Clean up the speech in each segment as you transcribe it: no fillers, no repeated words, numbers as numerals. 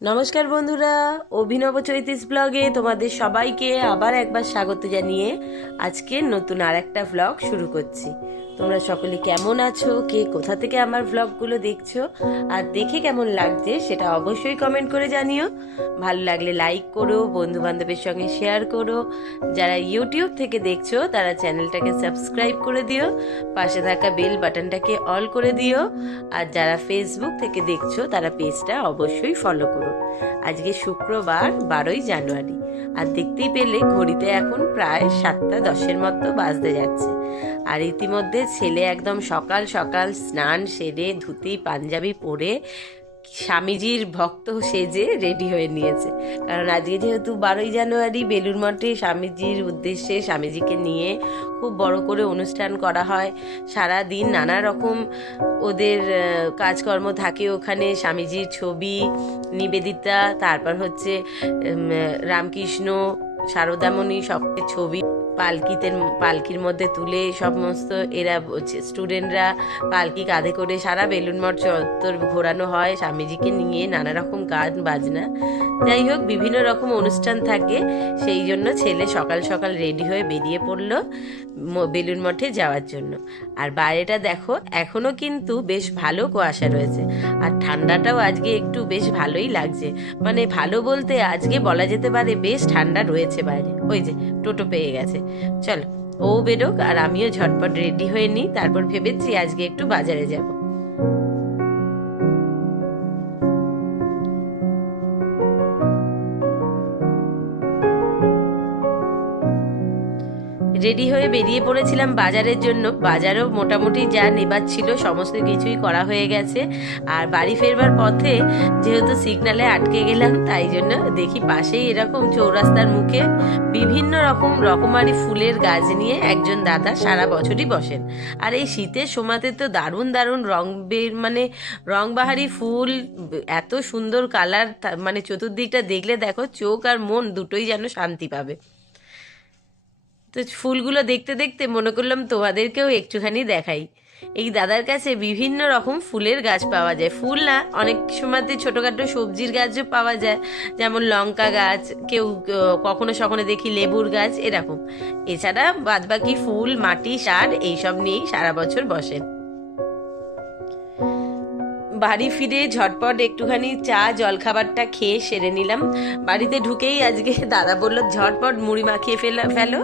নমস্কার বন্ধুরা, অভিনব চৈতিস ব্লগে তোমাদের সবাইকে আবার একবার স্বাগত জানিয়ে আজকে নতুন আর একটা ব্লগ শুরু করছি। তোমরা সকলে কেমন আছো, কে কোথা থেকে আমার ব্লগগুলো দেখছো আর দেখে কেমন লাগছে সেটা অবশ্যই কমেন্ট করে জানিও। ভালো লাগলে লাইক করো, বন্ধু বান্ধবের সঙ্গে শেয়ার করো। যারা ইউটিউব থেকে দেখছো তারা চ্যানেলটাকে সাবস্ক্রাইব করে দিও, পাশে থাকা বেল বাটনটাকে অল করে দিও। আর যারা ফেসবুক থেকে দেখছো তারা পেজটা অবশ্যই ফলো করো। আজকে শুক্রবার 12ই জানুয়ারি, আর দেখতেই পেলে ঘড়িতে এখন প্রায় 7:10 মতো বাজতে যাচ্ছে। আর ইতিমধ্যে ছেলে একদম সকাল সকাল স্নান সেরে ধুতি পাঞ্জাবি পরে স্বামীজির ভক্ত সেজে রেডি হয়ে নিয়েছে। কারণ আজকে যেহেতু 12ই জানুয়ারি, বেলুড় মঠে স্বামীজির উদ্দেশ্যে স্বামীজিকে নিয়ে খুব বড় করে অনুষ্ঠান করা হয়। সারা দিন নানা রকম ওদের কাজকর্ম থাকে ওখানে। স্বামীজির ছবি, নিবেদিতা, তারপর হচ্ছে রামকৃষ্ণ, সারদামণি সব ছবি পালকির মধ্যে তুলে সমস্ত এরা স্টুডেন্টরা পালকি কাঁধে করে সারা বেলুড় মঠ চত্বর ঘোরানো হয় স্বামীজিকে নিয়ে, নানা রকম গান বাজনা, যাই হোক বিভিন্ন রকম অনুষ্ঠান থাকে। সেই জন্য ছেলে সকাল সকাল রেডি হয়ে বেরিয়ে পড়লো বেলুড় মঠে যাওয়ার জন্য। আর বাইরেটা দেখো, এখনো কিন্তু বেশ ভালো কুয়াশা রয়েছে, আর ঠান্ডাটাও আজকে একটু বেশ ভালোই লাগছে। মানে ভালো বলতে আজকে বলা যেতে পারে বেশ ঠান্ডা রয়েছে বাইরে। ওই যে টোটো পেয়ে গেছে, চলো ও বেরোক আর আমিও ঝটপট রেডি হয়ে নিই। তারপর ভেবেছি আজকে একটু বাজারে যাব। রেডি হয়ে বেরিয়ে পড়েছিলাম বাজারের জন্য। বাজারও মোটামুটি যা নেবার ছিল সমস্ত কিছুই করা হয়ে গেছে। আর বাড়ি ফেরবার পথে যেহেতু সিগনালে আটকে গেলাম, তাই জন্য দেখি পাশেই এরকম চৌরাস্তার মুখে বিভিন্ন রকমারি ফুলের গাছ নিয়ে একজন দাদা সারা বছরই বসেন। আর এই শীতের সময়তে তো দারুণ দারুণ মানে রংবাহারি ফুল, এত সুন্দর কালার, মানে চতুর্দিকটা দেখলে দেখো চোখ আর মন দুটোই যেন শান্তি পাবে। তো ফুলগুলো দেখতে দেখতে মনে করলাম তোমাদেরকেও একটুখানি দেখাই। এই দাদার কাছে বিভিন্ন রকম ফুলের গাছ পাওয়া যায়। ফুল না, অনেক সময়তে ছোটোখাটো সবজির গাছও পাওয়া যায়, যেমন লঙ্কা গাছ, কেউ কখনো সখনো দেখি লেবুর গাছ, এরকম। এছাড়া বাদবাকি ফুল, মাটি, সার এইসব নিয়েই সারা বছর বসেন। বাড়ি ফিরে ঝটপট একটুখানি চা জলখাবারটা খেয়ে সেরে নিলাম। বাড়িতে ঢুকেই আজকে দাদা বলল ঝটপট মুড়ি মাখিয়ে ফেলো,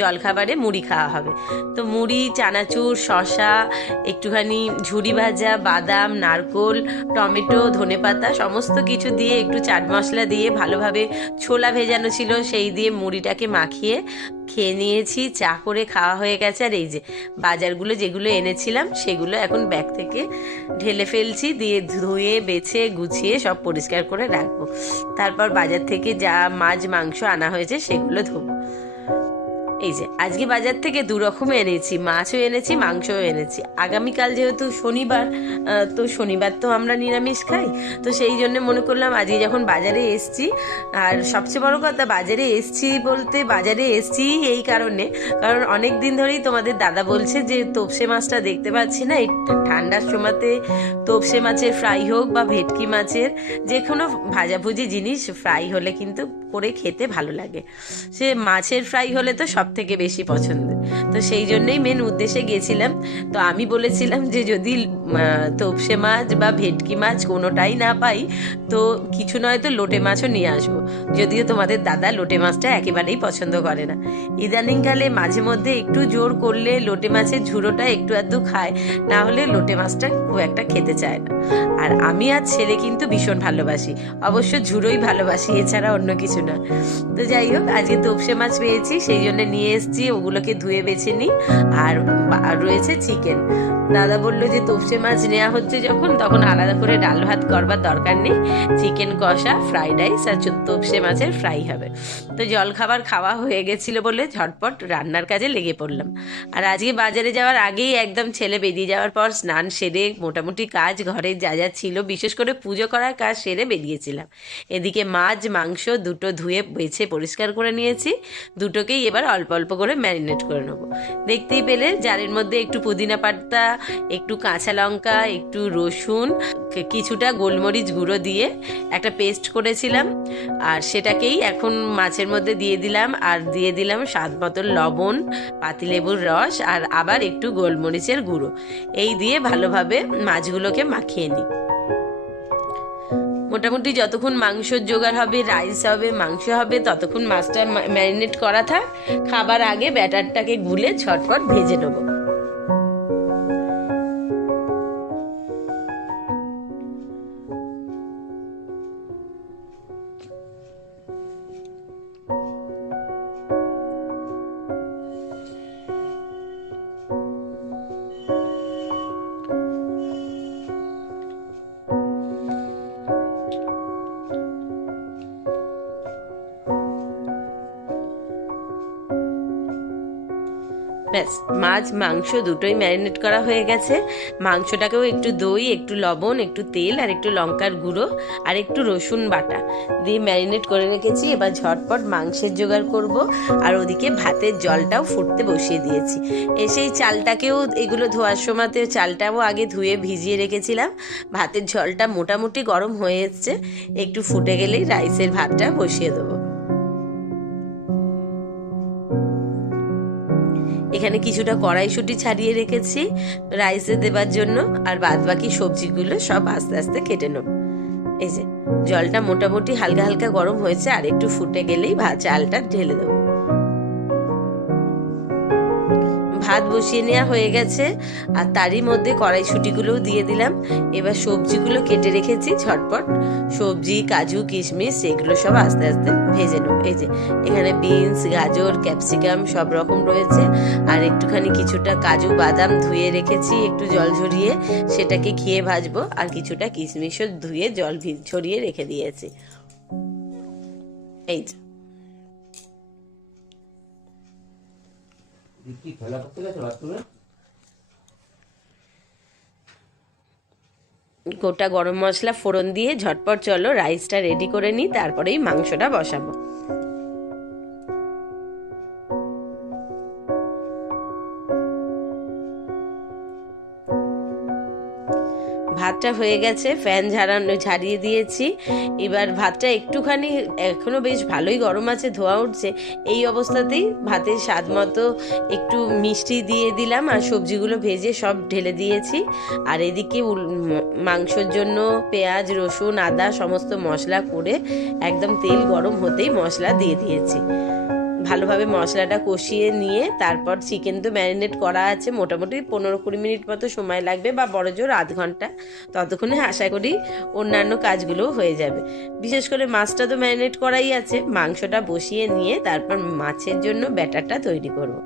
জলখাবারে মুড়ি খাওয়া হবে। তো মুড়ি, চানাচুর, শশা, একটুখানি ঝুরি ভাজা, বাদাম, নারকোল, টমেটো, ধনেপাতা সমস্ত কিছু দিয়ে, একটু চাট মশলা দিয়ে ভালোভাবে ছোলা ভেজানো ছিল সেই দিয়ে মুড়িটাকে মাখিয়ে খেয়ে নিয়েছি। চা করে খাওয়া হয়ে গেছে। আর এই যে বাজারগুলো যেগুলো এনেছিলাম সেগুলো এখন ব্যাগ থেকে ঢেলে ফেলছি, দিয়ে ধুয়ে বেছে গুছিয়ে সব পরিষ্কার করে রাখবো। তারপর বাজার থেকে যা মাছ মাংস আনা হয়েছে সেগুলো ধোবো। এই যে আজকে বাজার থেকে দু রকম এনেছি, মাছও এনেছি মাংসও এনেছি। আগামীকাল যেহেতু শনিবার, তো শনিবার তো আমরা নিরামিষ খাই, তো সেই জন্য মনে করলাম আজকে যখন বাজারে এসছি, আর সবচেয়ে বড় কথা বাজারে এসছি এই কারণে, কারণ অনেক দিন ধরেই তোমাদের দাদা বলছে যে তোপসে মাছটা দেখতে পাচ্ছি না। এই ঠান্ডার সময়তে তোপসে মাছের ফ্রাই হোক বা ভেটকি মাছের যে কোনো ভাজাভুজি জিনিস ফ্রাই হলে কিন্তু করে খেতে ভালো লাগে। সে মাছের ফ্রাই হলে তো সব থেকে বেশি পছন্দের। তো সেই জন্যই মেন উদ্দেশ্যে গেছিলাম। তো আমি বলেছিলাম যে যদি তোপসে মাছ বা ভেটকি মাছ কোনোটাই না পাই, তো কিছু নয় তো লোটে মাছও নিয়ে আসবো। যদিও তোমাদের দাদা লোটে মাছটা একেবারেই পছন্দ করে না। ইদানিংকালে মাঝে মধ্যে একটু জোর করলে লোটে মাছের ঝুড়োটা একটু আধটু খায়, না হলে লোটে মাছটা খুব একটা খেতে চায় না। আর আমি আর ছেলে কিন্তু ভীষণ ভালোবাসি, অবশ্য ঝুড়োই ভালোবাসি, এছাড়া অন্য কিছু না। তো যাই হোক আজকে তোপসে মাছ পেয়েছি, সেই জন্য নিয়ে এসেছি। ওগুলোকে ধুয়ে বেছে নিই। আর রয়েছে চিকেন। দাদা বললো যে তোপসে মাছ নেওয়া হচ্ছে যখন, তখন আলাদা করে ডাল ভাত করবার দরকার নেই, চিকেন কষা, ফ্রাইড রাইস আর তোপসে মাছের ফ্রাই হবে। তো জলখাবার খাওয়া হয়ে গেছিল বলে ঝটপট রান্নার কাজে লেগে পড়লাম। আর আজকে বাজারে যাওয়ার আগেই একদম ছেলে বেরিয়ে যাওয়ার পর স্নান সেরে মোটামুটি কাজ ঘরে যা যা ছিল, বিশেষ করে পুজো করার কাজ সেরে বেরিয়েছিলাম। এদিকে মাছ মাংস দুটো দুটো ধুয়ে বেছে পরিষ্কার করে নিয়েছি, দুটোকেই এবার অল্প অল্প করে ম্যারিনেট করে নেব। দেখতেই পেলে জারের মধ্যে একটু পুদিনা পাতা, একটু কাঁচা লঙ্কা, একটু রসুন, কিছুটা গোলমরিচ গুঁড়ো দিয়ে একটা পেস্ট করেছিলাম, আর সেটাকেই এখন মাছের মধ্যে দিয়ে দিলাম। আর দিয়ে দিলাম স্বাদ মতো লবণ, পাতিলেবুর রস, আর আবার একটু গোলমরিচের গুঁড়ো। এই দিয়ে ভালোভাবে মাছগুলোকে মাখিয়ে নিই। মোটামুটি যতক্ষণ মাংসর জোগাড় হবে, রাইস হবে, মাংস হবে, ততক্ষণ মাছটা ম্যারিনেট করা থাক। খাবার আগে ব্যাটারটাকে গুলে ঝটপট ভেজে নেবো। ব্যাস, মাছ মাংস দুটোই ম্যারিনেট করা হয়ে গেছে। মাংসটাকেও একটু দই, একটু লবণ, একটু তেল, আর একটু লঙ্কার গুঁড়ো, আর একটু রসুন বাটা দিয়ে ম্যারিনেট করে রেখেছি। এবার ঝটপট মাংসের জোগাড় করব। আর ওদিকে ভাতের জলটাও ফুটতে বসিয়ে দিয়েছি। সেই চালটাকেও, এগুলো ধোয়ার সময়তে চালটাও আগে ধুয়ে ভিজিয়ে রেখেছিলাম। ভাতের জলটা মোটামুটি গরম হয়ে এসছে, একটু ফুটে গেলেই রাইসের ভাতটা বসিয়ে দেবো। এখানে কিছুটা কড়াইশুঁটি ছাড়িয়ে রেখেছি রাইসে দেবার জন্য, আর বাদ বাকি সবজিগুলো সব আস্তে আস্তে কেটে নেব। এই যে জলটা মোটামুটি হালকা হালকা গরম হয়েছে, আর একটু ফুটে গেলেই চালটা ঢেলে দেবো। ভাত বসিয়ে নেওয়া হয়ে গেছে, আর তারই মধ্যে কড়াইশুঁটিগুলোও দিয়ে দিলাম। এবার সবজিগুলো কেটে রেখেছি, ঝটপট সবজি, কাজু, কিশমিশ, সেগুলো সব আস্তে আস্তে ভেজে নেব। এই যে এখানে বিনস, গাজর, ক্যাপসিকাম সব রকম রয়েছে, আর একটুখানি কিছুটা কাজু বাদাম ধুয়ে রেখেছি একটু জল ঝরিয়ে, সেটাকে ঘিয়ে ভাজবো। আর কিছুটা কিশমিশও ধুয়ে জল ঝরিয়ে রেখে দিয়েছি। এই যে গোটা গরম মশলা ফোড়ন দিয়ে ঝটপট চলো রাইসটা রেডি করে নিই, তারপরেই মাংসটা বসাবো। ভাতটা হয়ে গেছে, ফ্যান ঝাড়িয়ে দিয়েছি। এবার ভাতটা একটুখানি এখনো বেশ ভালোই গরম আছে, ধোয়া উঠছে। এই অবস্থাতেই ভাতে স্বাদ মতো একটু মিষ্টি দিয়ে দিলাম, আর সবজিগুলো ভেজে সব ঢেলে দিয়েছি। আর এদিকে মাংসর জন্য পেঁয়াজ, রসুন, আদা সমস্ত মশলা করে একদম তেল গরম হতেই মশলা দিয়ে দিয়েছি। ভালোভাবে মশলাটা কষিয়ে নিয়ে তারপর চিকেন তো ম্যারিনেট করা আছে, মোটামুটি 15-20 মিনিট মতো সময় লাগবে, বা বড় জোর আধ ঘন্টা। ততক্ষণে আশা করি অন্যান্য কাজগুলোও হয়ে যাবে। বিশেষ করে মাছটা তো ম্যারিনেট করাই আছে, মাংসটা বসিয়ে নিয়ে তারপর মাছের জন্য ব্যাটারটা তৈরি করব।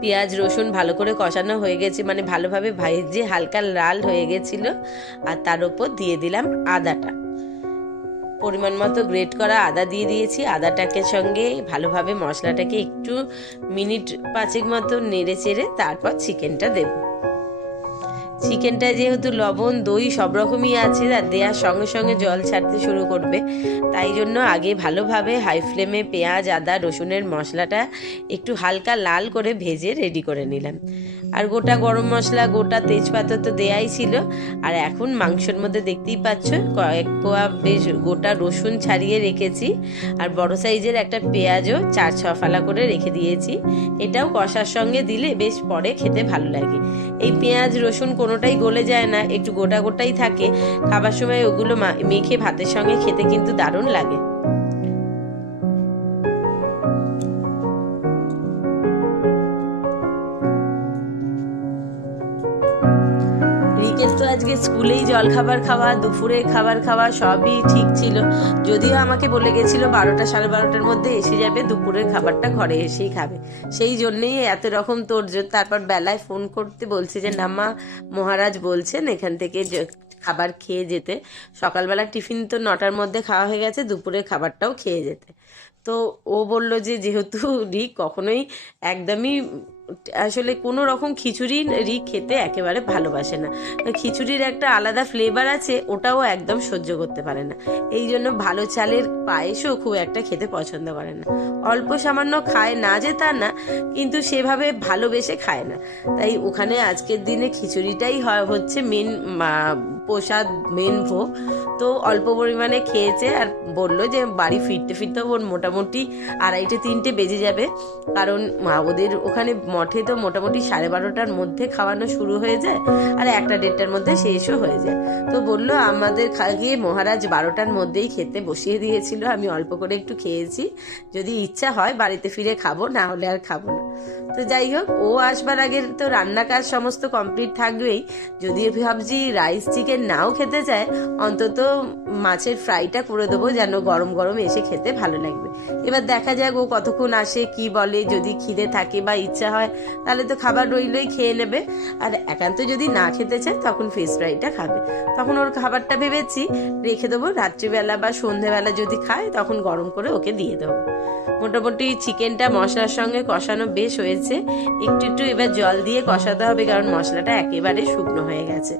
পেঁয়াজ রসুন ভালো করে কষানো হয়ে গেছে, মানে ভালোভাবে ভেজে হালকা লাল হয়ে গেছিল। আর তার উপর দিয়ে দিলাম আদাটা, পরিমাণ মতো গ্রেট করা আদা দিয়ে দিয়েছি। আদাটাকে সঙ্গে ভালোভাবে মশলাটাকে একটু মিনিট 5 মতো নেড়ে চেড়ে তারপর চিকেনটা দেব। চিকেনটা যেহেতু লবণ, দই সব রকমই আছে, আর দেওয়ার সঙ্গে সঙ্গে জল ছাড়তে শুরু করবে, তাই জন্য আগে ভালোভাবে হাই ফ্লেমে পেঁয়াজ, আদা, রসুনের মশলাটা একটু হালকা লাল করে ভেজে রেডি করে নিলাম। আর গোটা গরম মশলা, গোটা তেজপাতা তো দেয়াই ছিল। আর এখন মাংসের মধ্যে দেখতেই পাচ্ছ কয়েক কোয়া বেশ গোটা রসুন ছাড়িয়ে রেখেছি, আর বড় সাইজের একটা পেঁয়াজও 4-6 ফালা করে রেখে দিয়েছি। এটাও কষার সঙ্গে দিলে বেশ পরে খেতে ভালো লাগে। এই পেঁয়াজ রসুন কোনোটাই গলে যায় না, একটু গোটা গোটাই থাকে। খাবার সময় ওগুলো মেখে ভাতের সঙ্গে খেতে কিন্তু দারুণ লাগে। তো আজকে স্কুলেই জলখাবার খাওয়া, দুপুরে খাবার খাওয়া সবই ঠিক ছিল, যদিও আমাকে বলে গেছিল 12টা 12:30টার মধ্যে এসে যাবে, দুপুরের খাবারটা ঘরে এসেই খাবে। সেই জন্যেই এত রকম তোড়জোড়। তারপর বেলায় ফোন করতে বলছে যে না মা, মহারাজ বলছেন এখান থেকে খাবার খেয়ে যেতে। সকালবেলা টিফিন তো 9টার মধ্যে খাওয়া হয়ে গেছে, দুপুরের খাবারটাও খেয়ে যেতে। তো ও বলল যে যেহেতু রিক কখনোই একদমই আসলে কোনো রকম খিচুড়ি রিক খেতে একেবারে ভালোবাসে না। খিচুড়ির একটা আলাদা ফ্লেভার আছে, ওটাও একদম সহ্য করতে পারে না। এই জন্য ভালো চালের পায়েসও খুব একটা খেতে পছন্দ করে না। অল্প সামান্য খায় না যে তা না, কিন্তু সেভাবে ভালোবেসে খায় না। তাই ওখানে আজকের দিনে খিচুড়িটাই হচ্ছে মেন প্রসাদ, মেন ভোগ। তো অল্প পরিমাণে খেয়েছে আর বললো যে বাড়ি ফিরতে ফিরতে ওর মোটামুটি 2:30-3টে বেজে যাবে, কারণ ওদের ওখানে মঠে তো মোটামুটি 12:30টার মধ্যে খাওয়ানো শুরু হয়ে যায় আর 1টা-1:30টার মধ্যে শেষও হয়ে যায়। তো বললো আমাদের গিয়ে মহারাজ 12টার মধ্যেই খেতে বসিয়ে দিয়েছিল, আমি অল্প করে একটু খেয়েছি, যদি ইচ্ছা হয় বাড়িতে ফিরে খাবো, না হলে আর খাবো না। তো যাই হোক, ও আসবার আগে তো রান্না কাজ সমস্ত কমপ্লিট থাকবেই। যদি ভাবছি রাইস চিকেন নাও খেতে চায়, অন্তত মাছের ফ্রাইটা করে দেবো, যেন গরম গরম এসে খেতে ভালো লাগবে। এবার দেখা যাক ও কতক্ষণ আসে, কি বলে। যদি খিদে থাকে বা ইচ্ছা হয় তাহলে তো খাবার রইলই, খেয়ে নেবে। আর একান্ত যদি না খেতে চায় তখন ফিশ ফ্রাইটা খাবে। তখন ওর খাবারটা ভেবেছি রেখে দেবো, রাত্রিবেলা বা সন্ধেবেলা যদি খায় তখন গরম করে ওকে দিয়ে দেবো। মোটামুটি চিকেনটা মশলার সঙ্গে কষানো বেশ হয়েছে, একটু একটু এবার জল দিয়ে কষাতে হবে, কারণ মশলাটা একেবারে শুকনো হয়ে গেছে।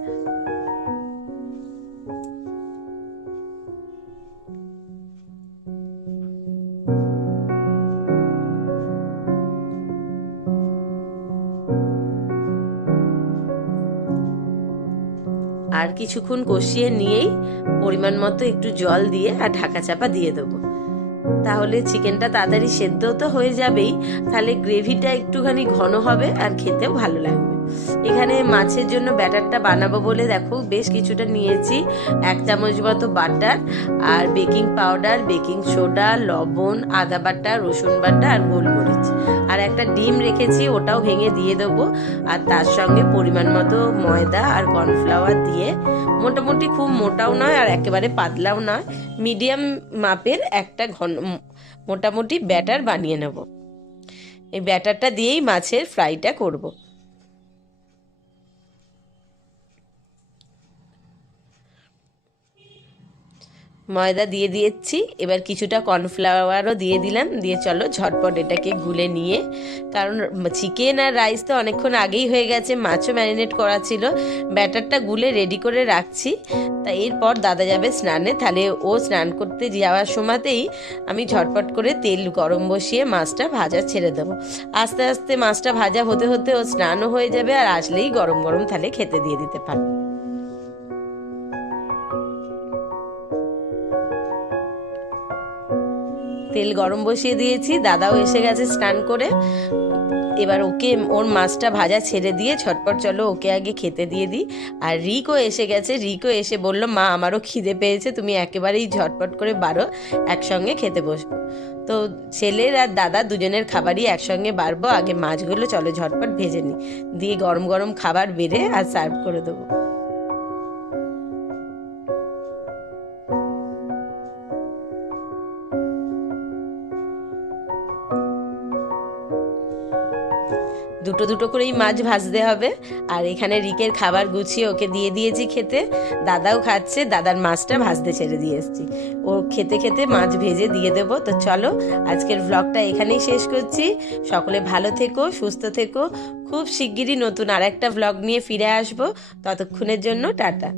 আর কিছুক্ষণ কষিয়ে নিয়েই পরিমাণ মতো একটু জল দিয়ে আর ঢাকা চাপা দিয়ে দেবো। তাহলে চিকেনটা তাড়াতাড়ি সেদ্ধ তো হয়ে যাবেই, তাহলে গ্রেভিটা একটুখানি ঘন হবে আর খেতেও ভালো লাগবে। এখানে মাছের জন্য ব্যাটারটা বানাবো বলে দেখো বেশ কিছুটা নিয়েছি। 1 চামচ মতো বাটার আর বেকিং পাউডার, বেকিং সোডা, লবণ, আদা বাটা, রসুন বাটা আর গোলমরিচ, আর একটা ডিম রেখেছি, ওটাও ভেঙে দিয়ে দেবো। আর তার সঙ্গে পরিমাণ মতো ময়দা আর কর্নফ্লাওয়ার দিয়ে মোটামুটি খুব মোটাও নয় আর একেবারে পাতলাও নয়, মিডিয়াম মাপের একটা মোটামুটি ব্যাটার বানিয়ে নেব। এই ব্যাটারটা দিয়েই মাছের ফ্রাইটা করব। ময়দা দিয়ে দিয়েছি, এবার কিছুটা কর্নফ্লাওয়ারও দিয়ে দিলাম, দিয়ে চলো ঝটপট এটাকে গুলে নিয়ে, কারণ চিকেন আর রাইস তো অনেকক্ষণ আগেই হয়ে গেছে, মাছও ম্যারিনেট করা ছিল। ব্যাটারটা গুলে রেডি করে রাখছি। তা এরপর দাদা যাবে স্নানে, তাহলে ও স্নান করতে যাওয়ার সময়তেই আমি ঝটপট করে তেল গরম বসিয়ে মাছটা ভাজা ছেড়ে দেবো। আস্তে আস্তে মাছটা ভাজা হতে হতে ও স্নানও হয়ে যাবে, আর আসলেই গরম গরম তাহলে খেতে দিয়ে দিতে পারবো। তেল গরম বসিয়ে দিয়েছি, দাদাও এসে গেছে স্নান করে। এবার ওকে ওর মাছটা ভাজা ছেড়ে দিয়ে ঝটপট চলো ওকে আগে খেতে দিয়ে দিই। আর রিকও এসে গেছে, রিকও এসে বলল মা আমারও খিদে পেয়েছে, তুমি একেবারেই ঝটপট করে বাড়ো, একসঙ্গে খেতে বসবো। তো ছেলের আর দাদা দুজনের খাবারই একসঙ্গে বাড়বো। আগে মাছগুলো চলো ঝটপট ভেজে নিই, দিয়ে গরম গরম খাবার বেড়ে আর সার্ভ করে দেবো। দুটো দুটো করেই মাছ ভাজতে হবে। আর এখানে রিকের খাবার গুছিয়ে ওকে দিয়ে দিয়েছি খেতে, দাদাও খাচ্ছে, দাদার মাছটা ভাজতে ছেড়ে দিয়ে এসেছি, ও খেতে খেতে মাছ ভেজে দিয়ে দেবো। তো চলো আজকের ভ্লগটা এখানেই শেষ করছি। সকলে ভালো থেকো, সুস্থ থেকো। খুব শিগগিরই নতুন আর একটা ভ্লগ নিয়ে ফিরে আসবো, ততক্ষণের জন্য টাটা।